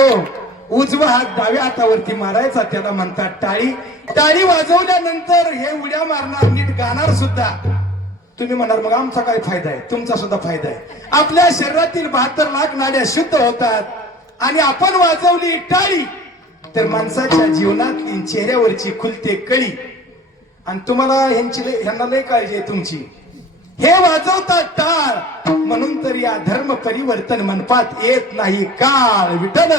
हो. उजवा हात डाव्या हातावरती मारायचा त्याला म्हणतात टाळी. टाळी वाजवल्यानंतर हे उड्या मारणार नीट गाणार सुद्धा. तुम्ही म्हणाल मग आमचा काय फायदा आहे? तुमचा सुद्धा फायदा आहे. आपल्या शरीरातील बहात्तर लाख नाड्या शुद्ध होतात आणि आपण वाजवली टाळी तर माणसाच्या जीवनातली चेहऱ्यावरची खुलते कळी. आणि तुम्हाला ह्यांची ह्यांना लय काळजी आहे तुमची. हे वाजवतात टाळ. धर्म परिवर्तन मनपात येत नाही. काळ विठल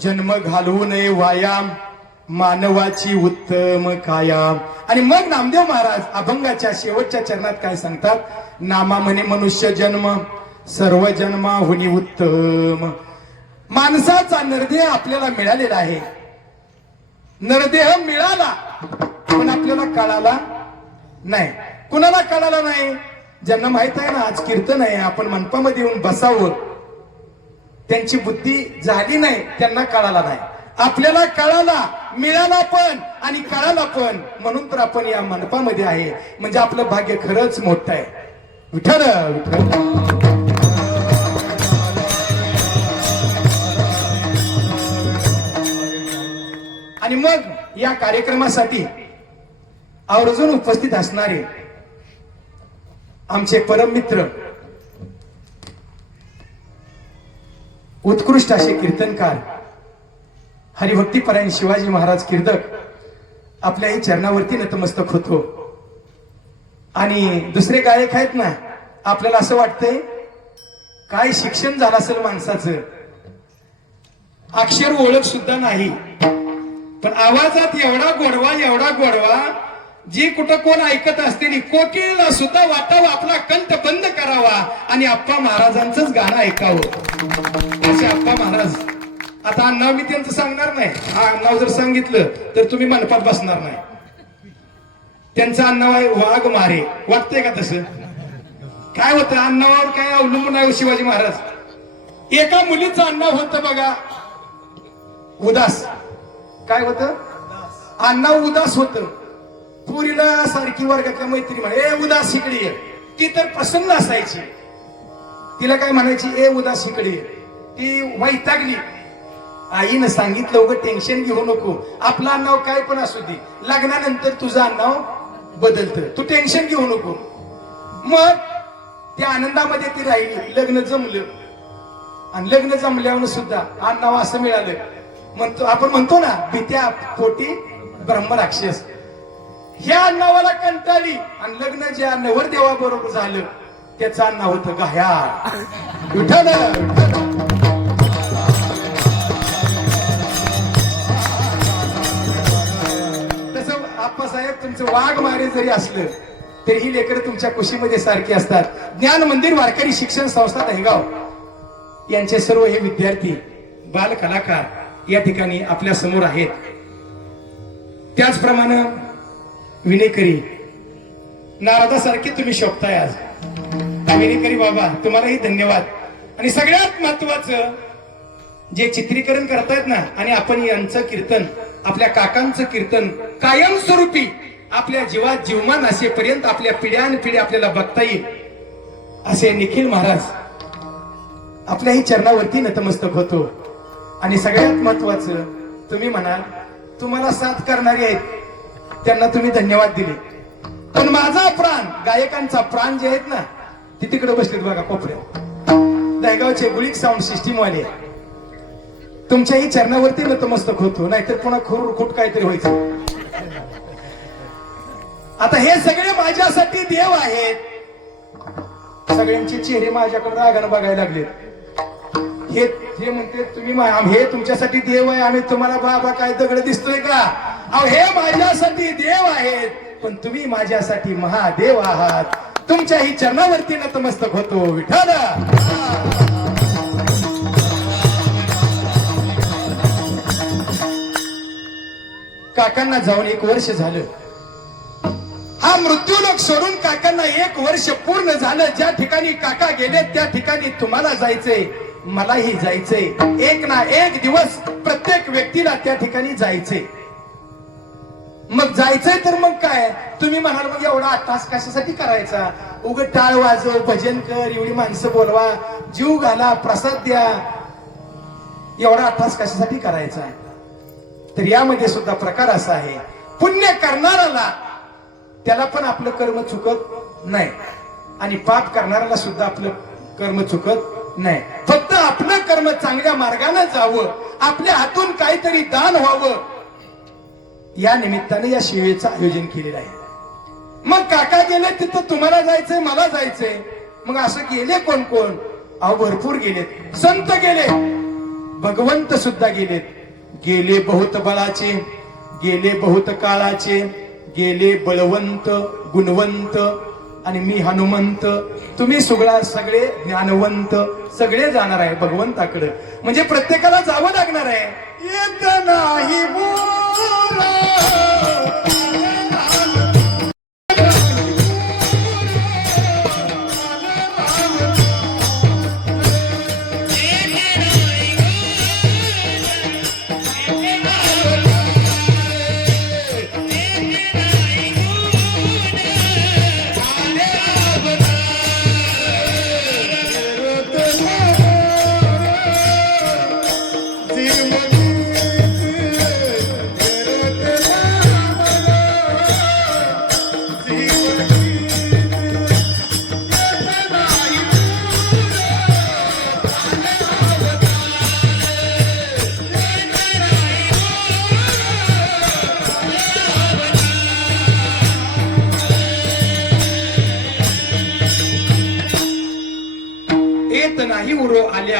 जन्म घालवू नये व्यायाम मानवाची उत्तम कायाम. आणि मग नामदेव महाराज अभंगाच्या शेवटच्या चरणात काय सांगतात? नामा म्हणे मनुष्य जन्म सर्व जन्मा हुनी उत्तम. माणसाचा निर्देय आपल्याला मिळालेला आहे. नरदेह मिळाला पण आपल्याला कळाला नाही. कुणाला कळाला नाही? ज्यांना माहीत आहे ना आज कीर्तन आहे आपण मनपामध्ये येऊन बसावं. त्यांची बुद्धी झाली नाही त्यांना कळाला नाही. आपल्याला कळाला मिळाला पण आणि कळाला पण म्हणून तर आपण या मनपामध्ये आहे. म्हणजे आपलं भाग्य खरंच मोठं आहे. विठ्ठल विठ्ठल आणि मग या कार्यक्रमासाठी आवर्जून उपस्थित असणारे आमचे परम मित्र उत्कृष्ट असे कीर्तनकार हरिभक्तीपरायण शिवाजी महाराज कीर्तक आपल्याही चरणावरती नतमस्तक होतो. आणि दुसरे गायक आहेत ना आपल्याला असं वाटतंय काय शिक्षण झालं असेल माणसाचं अक्षर ओळख सुद्धा नाही. पण आवाजात एवढा गोडवा एवढा गोडवा जी कुठं कोण ऐकत असतील कोकिळला सुद्धा वाटावं आपला कंठ बंद करावा आणि आप्पा महाराजांचंच गाणं ऐकावं. असे आप्पा महाराज. आता अण्णा मी त्यांचं सांगणार नाही. हा अण्णाव जर सांगितलं तर तुम्ही मनपात बसणार नाही. त्यांचं अण्णाव आहे वाघ मारे. वाटतंय का तसं? काय होतं? अण्णावर काय अवलंबून आहे हो शिवाजी महाराज? एका मुलीचं अण्णा होतं बघा. उदास. काय होत? अण्णा उदास होत. पुरीला सारखी वर्गातल्या मैत्री म्हणे ए उदास इकडे ये. ती तर प्रसन्न असायची. तिला काय म्हणायची ए उदास इकडे ये. ती वैतागली. आईनं सांगितलं उगं टेन्शन घेऊ नको. आपलं अण्णाव काय पण असू दे. लग्नानंतर तुझं अण्णाव बदलतं. तू टेन्शन घेऊ नको. मग त्या आनंदामध्ये ती राहिली. लग्न जमलं. आणि लग्न जमल्यावर सुद्धा अण्णाव असं मिळालं म्हणतो आपण म्हणतो ना बित्या पोटी ब्रह्मराक्षस. ह्या नावाला कंटाळी आणि लग्न ज्या नवरदेवा बरोबर झालं त्याचं नाव होतं गाया विठ्ठल तस तसं आप्पासाहेब तुमचं वाघ मारे जरी असलं तरी ही लेकरं तुमच्या कुशीमध्ये सारखी असतात. ज्ञान मंदिर वारकरी शिक्षण संस्था दहेगाव. यांचे सर्व हे विद्यार्थी बाल कलाकार या ठिकाणी आपल्यासमोर आहेत. त्याचप्रमाणे विनेकरी नारदासारखे तुम्ही शोभताय आज. विनेकरी बाबा तुम्हालाही धन्यवाद. आणि सगळ्यात महत्वाचं जे चित्रीकरण करतायत ना आणि आपण यांचं कीर्तन आपल्या काकांचं कीर्तन कायमस्वरूपी आपल्या जीवात जीवमान असेपर्यंत आपल्या पिढ्यान पिढ्या आपल्याला बघता येईल. असे निखिल महाराज आपल्याही चरणावरती नतमस्तक होतो. आणि सगळ्यात महत्वाचं तुम्ही म्हणाल तुम्हाला साथ करणारे आहेत. त्यांना तुम्ही धन्यवाद दिले. पण माझा प्राण गायकांचा प्राण जे आहेत ना ते तिकडे बसलेत बघा कोपऱ्यात. दहगावचे गुळीक साऊंड सिस्टीम वाले तुमच्याही चरणावरती नतमस्तक होतो नाहीतर पुन्हा खुर काहीतरी व्हायचं. आता हे सगळे माझ्यासाठी देव आहेत. सगळ्यांचे चेहरे माझ्याकडे रागानं बघायला लागलेत. हे जे म्हणते तुम्ही हे तुमच्यासाठी देव आहे आणि तुम्हाला बाबा काय दगड दिसतोय का? अहो हे माझ्यासाठी देव आहेत पण तुम्ही माझ्यासाठी महादेव आहात. तुमच्याही चरणावरती नतमस्तक होतो विठाल काकांना जाऊन एक वर्ष झालं. हा मृत्यूलोक सोडून काकांना एक वर्ष पूर्ण झालं. ज्या ठिकाणी काका गेले त्या ठिकाणी तुम्हाला जायचंय. मलाही जायचंय. एक ना एक दिवस प्रत्येक व्यक्तीला त्या ठिकाणी जायचंय. मग जायचंय तर मग काय? तुम्ही म्हणाल मग एवढा आठ कशासाठी करायचा? उग टाळ वाजव भजन कर एवढी माणसं बोलवा जीव घाला प्रसाद द्या. एवढा आठ कशासाठी करायचा? तर यामध्ये सुद्धा प्रकार असा आहे. पुण्य करणाराला त्याला पण आपलं कर्म चुकत नाही. आणि पाप करणाऱ्याला सुद्धा आपलं कर्म चुकत नाही. आपलं कर्म चांगल्या मार्गाने जावं आपल्या हातून काहीतरी दान व्हावं. या निमित्ताने या शिवेचं आयोजन केलेलं आहे. मग काका गेले तिथं तुम्हाला जायचंय मला जायचंय. मग असं गेले कोण कोण? अहो भरपूर गेलेत. संत गेले भगवंत सुद्धा गेलेत. गेले बहुत बळाचे गेले बहुत काळाचे गेले बळवंत गुणवंत आणि मी हनुमंत. तुम्ही सुगळा सगळे ज्ञानवंत. सगळे जाणार आहे भगवंताकडे. म्हणजे प्रत्येकाला जावं लागणार आहे. येत नाही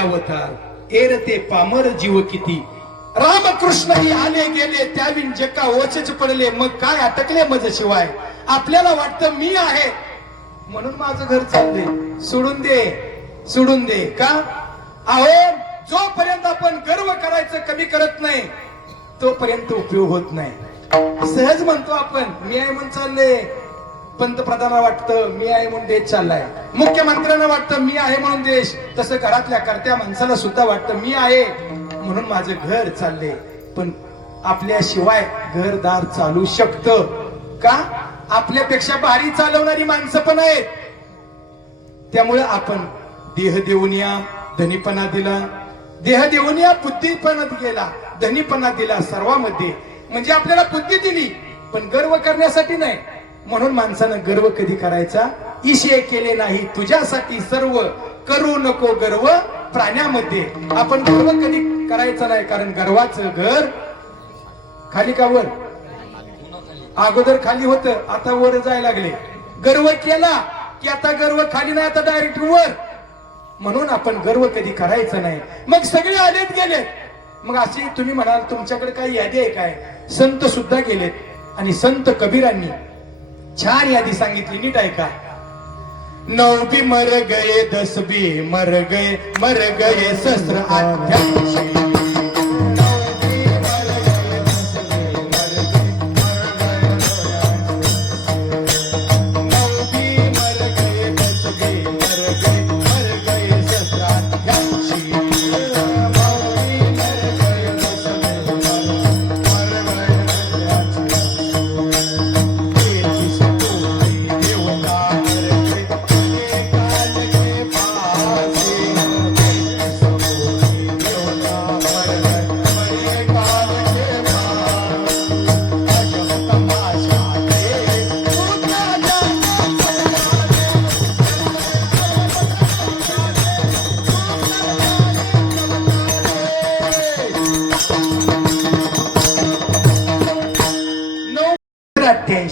अवतार. एर ते पामर जीव किती? रामकृष्ण ही आले गेले त्याविन जका ओचच पडले मग काय अटकले मज शिवाय? आपल्याला वाटतं मी आहे. म्हणून माझं घर चालले सोडून दे. सोडून दे. का? अहो जोपर्यंत आपण गर्व करायचं कमी करत नाही तोपर्यंत उपयोग होत नाही. सहज म्हणतो आपण मी आहे म्हणून चालले पंतप्रधानाला वाटतं मी आहे म्हणून देश चाललाय. मुख्यमंत्र्यांना वाटतं मी आहे म्हणून देश. तसं घरातल्या करत्या माणसाला सुद्धा वाटतं मी आहे म्हणून माझं घर चालले. पण आपल्याशिवाय घरदार चालू शकतं का? आपल्यापेक्षा भारी चालवणारी माणसं पण आहेत. त्यामुळे आपण देह देऊन या धनीपणा दिला. देह देऊन या बुद्धीपणा गेला. धनीपणा दिला सर्वामध्ये. म्हणजे आपल्याला बुद्धी दिली पण गर्व करण्यासाठी नाही. म्हणून माणसानं गर्व कधी करायचा? इशय केले नाही. तुझ्यासाठी सर्व करू नको गर्व प्राण्यामध्ये. आपण गर्व कधी करायचं नाही कारण गर्वाचं घर खाली का वर? अगोदर खाली होत आता वर जायला लागले. गर्व केला की आता गर्व खाली नाही आता डायरेक्ट वर. म्हणून आपण गर्व कधी करायचं नाही. मग सगळे आलेत गेलेत. मग असे तुम्ही म्हणाल तुमच्याकडे काही यादी आहे काय? संत सुद्धा गेलेत. आणि संत कबीरांनी छान यादी सांगितली नीट ऐका नऊ बी मर गए दस बी मर गए मर गए सहस्र आध्या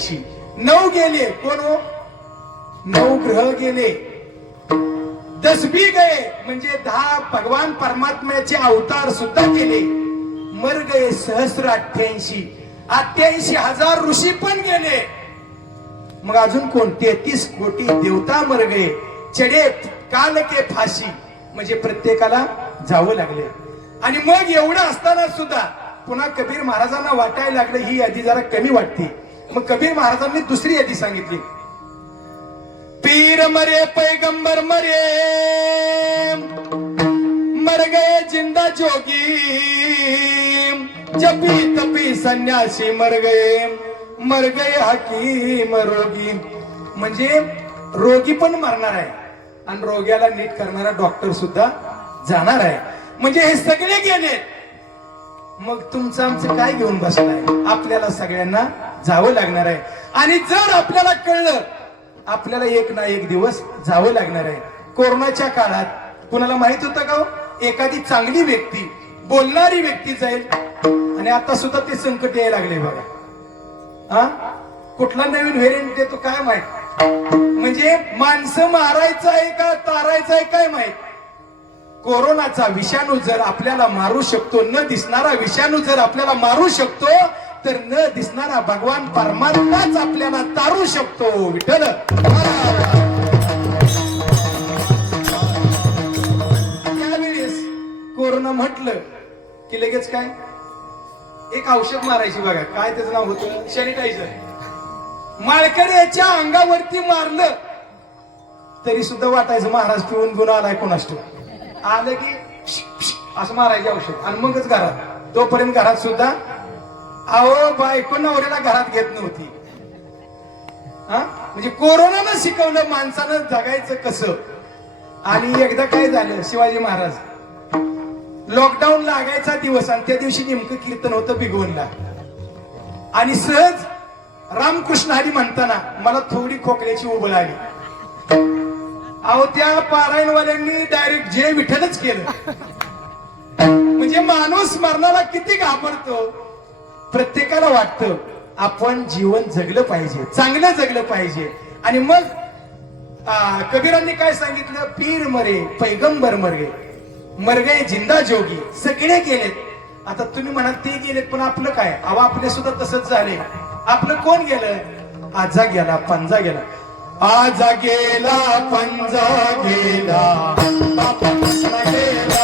वर्षी नऊ गेले. कोण हो? नऊ ग्रह गेले. दस बी गए. म्हणजे दहा भगवान परमात्म्याचे अवतार सुद्धा गेले. मर गए सहस्र अठ्ठ्याऐंशी. अठ्ठ्याऐंशी हजार ऋषी पण गेले. मग अजून कोण तेहतीस कोटी देवता मर गए. चढे काल के फाशी. म्हणजे प्रत्येकाला जावं लागले. आणि मग एवढं असताना सुद्धा पुन्हा कबीर महाराजांना वाटायला लागलं ही यादी जरा कमी वाटते. मग कबीर महाराजांनी दुसरी यादी सांगितली. पीर मरे पैगंबर मरे मर गए जिंदा जोगी जपी तपी संन्यासी मर गए मर गए हकीम रोगी. म्हणजे रोगी पण मरणार आहे आणि रोग्याला नीट करणारा डॉक्टर सुद्धा जाणार आहे. म्हणजे हे सगळे गेले. मग तुमचं आमचं काय घेऊन बसलाय आपल्याला सगळ्यांना जावं लागणार आहे. आणि जर आपल्याला कळलं आपल्याला एक ना एक दिवस जावं लागणार आहे. कोरोनाच्या काळात कुणाला माहीत होतं का हो? एखादी चांगली व्यक्ती बोलणारी व्यक्ती जाईल. आणि आता सुद्धा ते संकट यायला लागले बघा. हा कुठला नवीन व्हेरियंट येतो काय माहीत? म्हणजे माणसं मारायचं आहे का तारायचं आहे काय माहीत? कोरोनाचा विषाणू जर आपल्याला मारू शकतो न दिसणारा विषाणू जर आपल्याला मारू शकतो तर न दिसणारा भगवान परमात्माच आपल्याला तारू शकतो. विठ्ठल. त्यावेळेस कोरोना म्हटलं की लगेच काय? एक औषध मारायची बघा. काय त्याचं नाव होतं? सॅनिटायझर माळकऱ्याच्या अंगावरती मारलं. तरी सुद्धा वाटायचं महाराज पिऊन गुण आलाय कोणास आलं की असं मारायचे औषध. आणि मगच घरात. तोपर्यंत घरात सुद्धा अहो बायको नवऱ्याला घरात घेत नव्हती. हा? म्हणजे कोरोनानं शिकवलं माणसानं जगायचं कसं? आणि एकदा काय झालं शिवाजी महाराज लॉकडाऊन लागायचा दिवस आणि त्या दिवशी नेमकं कीर्तन होतं बिगवणला आणि सहज रामकृष्ण हरी म्हणताना मला थोडी खोकल्याची उबळ आली अहो त्या पारायणवाल्यांनी डायरेक्ट जे विठ्ठलच केलं. म्हणजे माणूस मरणाला किती घाबरतो? प्रत्येकाला वाटतं आपण जीवन जगलं पाहिजे चांगलं जगलं पाहिजे. आणि मग कबीरांनी काय सांगितलं? पीर मरे पैगंबर मरे. मरगे जिंदा जोगी. सगळे गेलेत. आता तुम्ही म्हणाल ते गेलेत पण आपलं काय? अहो आपले सुद्धा तसंच झाले. आपलं कोण गेलं? आजा गेला पंजा गेला. आजा गेला पंजा गेला. गेला.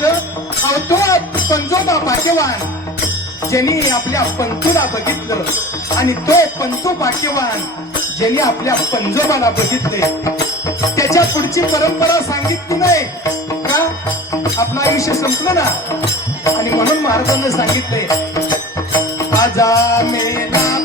काय सांगितलं अहो तो पंजोबा भाग्यवान ज्यांनी आपल्या पंतूला बघितलं आणि तो पंतू भाग्यवान ज्यांनी आपल्या पंजोबाला बघितले. त्याच्या पुढची परंपरा सांगितली नाही. का? आपलं आयुष्य संपलं ना? आणि म्हणून महाराजांना सांगितले आजा मेला